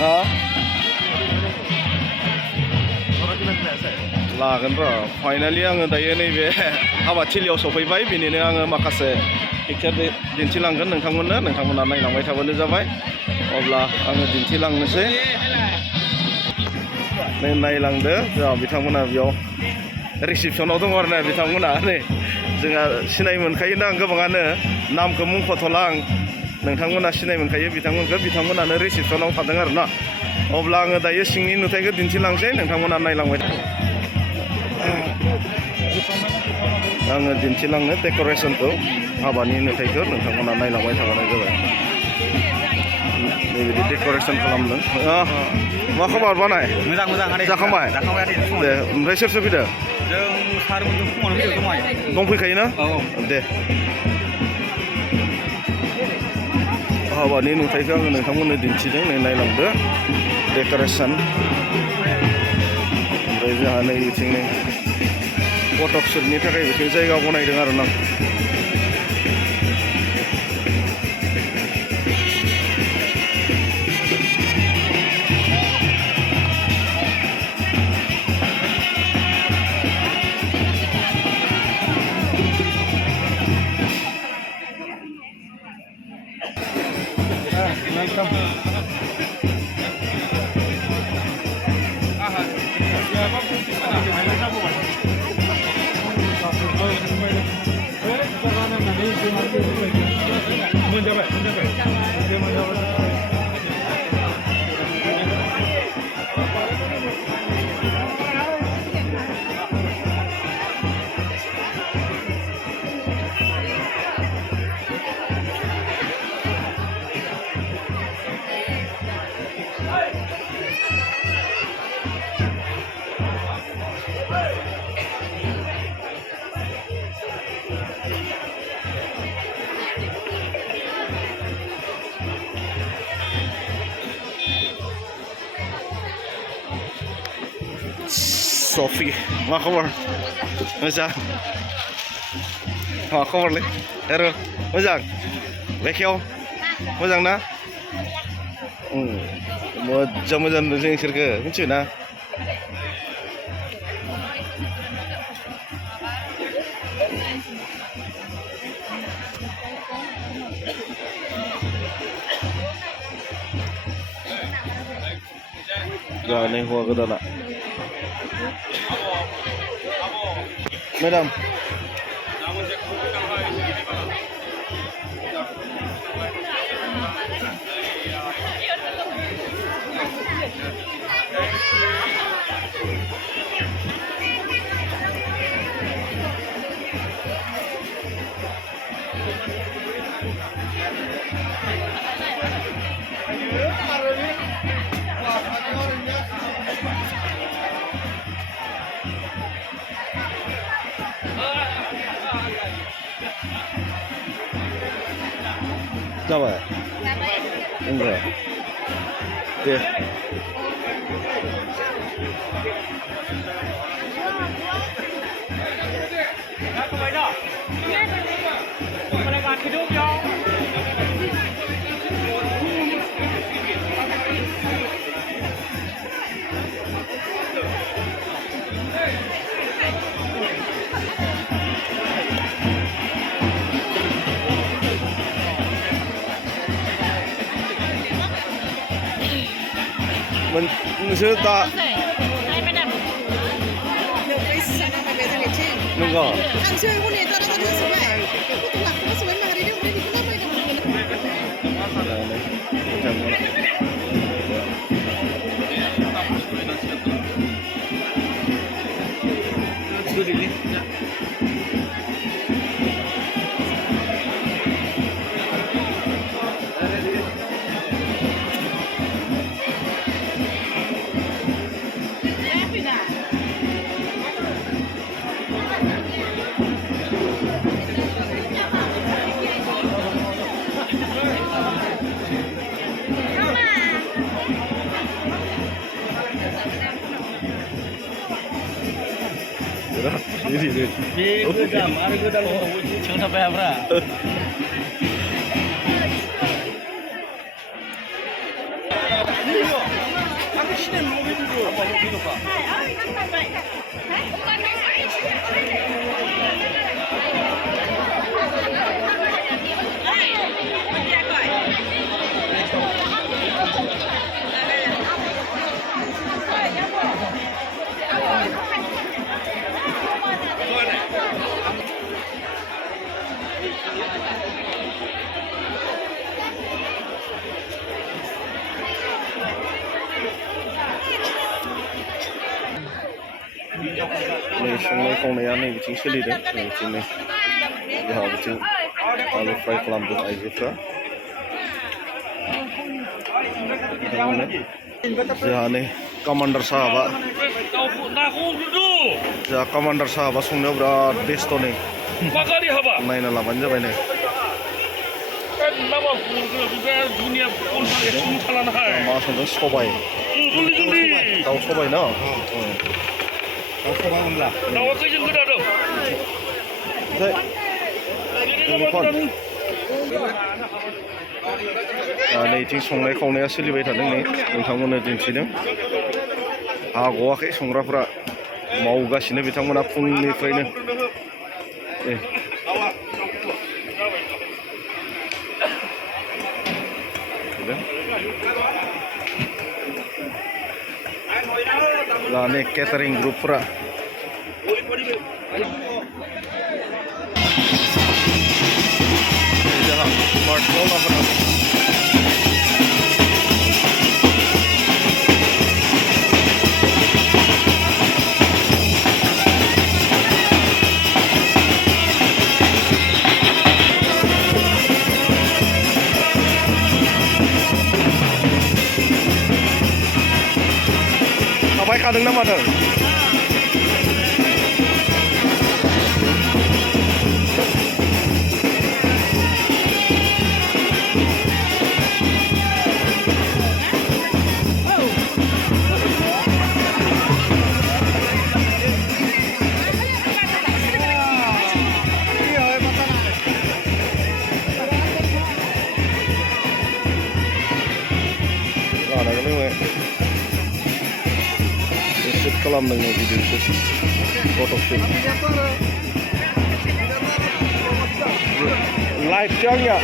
ha लागोन र' finally आङो दायो नैबे हाबाथिलियाव सफैबाय बेनिनो आङो माखासे पिकचार दिन्थिलांगोन नोंथांमोना नायलांबाय थाबानो जाबाय अब्ला आङो दिन्थिलांनोसै नायलांदो जोंहा बिथांमोना बेयाव रिसिपसनाव दङ आरो ना बिथांमोना नै जोंहा सिनाय मोनखायोना आं गोबाङानो नामखौ मुंख'थ'ला आं नोंथांमोना सिनाय मोनखायो बिथांमोनानो रिसिपसनाव थादों आरो ना अब्ला आङो दायो सिंनि नुथायखौ दिन्थिलांसै नोंथांमोना नायलांबाय आङो दिन्थिलांनो डेक'रेसनखौ हाबानि नुथायखौ नोंथांमोना नायलांबाय थाबानो जाबाय बेबायदि डेक'रेसन खालामदों मा खबर बानाय मोजां जाखांबाय दे ओमफ्राय सोर फैदों जों सारमोनजों फुङावनो फैदों दंहाय दंफैखायो ना दे हाबानि नुथायखौ आङो नोंथांमोननो दिन्थिदों नायलांदो डेक'रेसन ओमफ्राय जोंहा नै बिथिं फटक शुटनि थाखाय बिथिं जायगा बनायदों आरो ना Sofi, मा खबर मोजां मा खबरलै एरर मोजां बेखेव मोजां ना मोजां नुदों नोंसोरखौ मिथियो ना जानाय हौवा गोदाना Madam. Давай. Enggak. Deh. Nggak Nggak. Ini godaam, ada godaam loh. Jangan sampai apa? 자꾸 시내 먹이고 한번 먹이니까. Này संनाय खावनाया नै बिथिं सोलिदों नै बिथिंनो जोंहा बिथिं आलु फ्राय खालामदों आइजोफ्रा जोंहा नै कामान्डार साहाबा जोंहा कामान्डार साहाबा संनायाव बिराद बेस्थ' नै नायना लाबानो जाबाय नै मा संदों सबाय दाउ सबाय ना 나와 끓인 거라도. नैथिं संनाय खावनाया सोलिबाय थादों नै नोंथांमोननो दिन्थिदों हाग'वाखै संग्राफोरा मावगासिनो बिथांमोना फुंनिफ्रायनो लाने केटारिं ग्रुपफोरा थाबाय खादों ना मादों shoot खालामदों भिडिअ shoot फट' shoot लाइभ सो आंनिया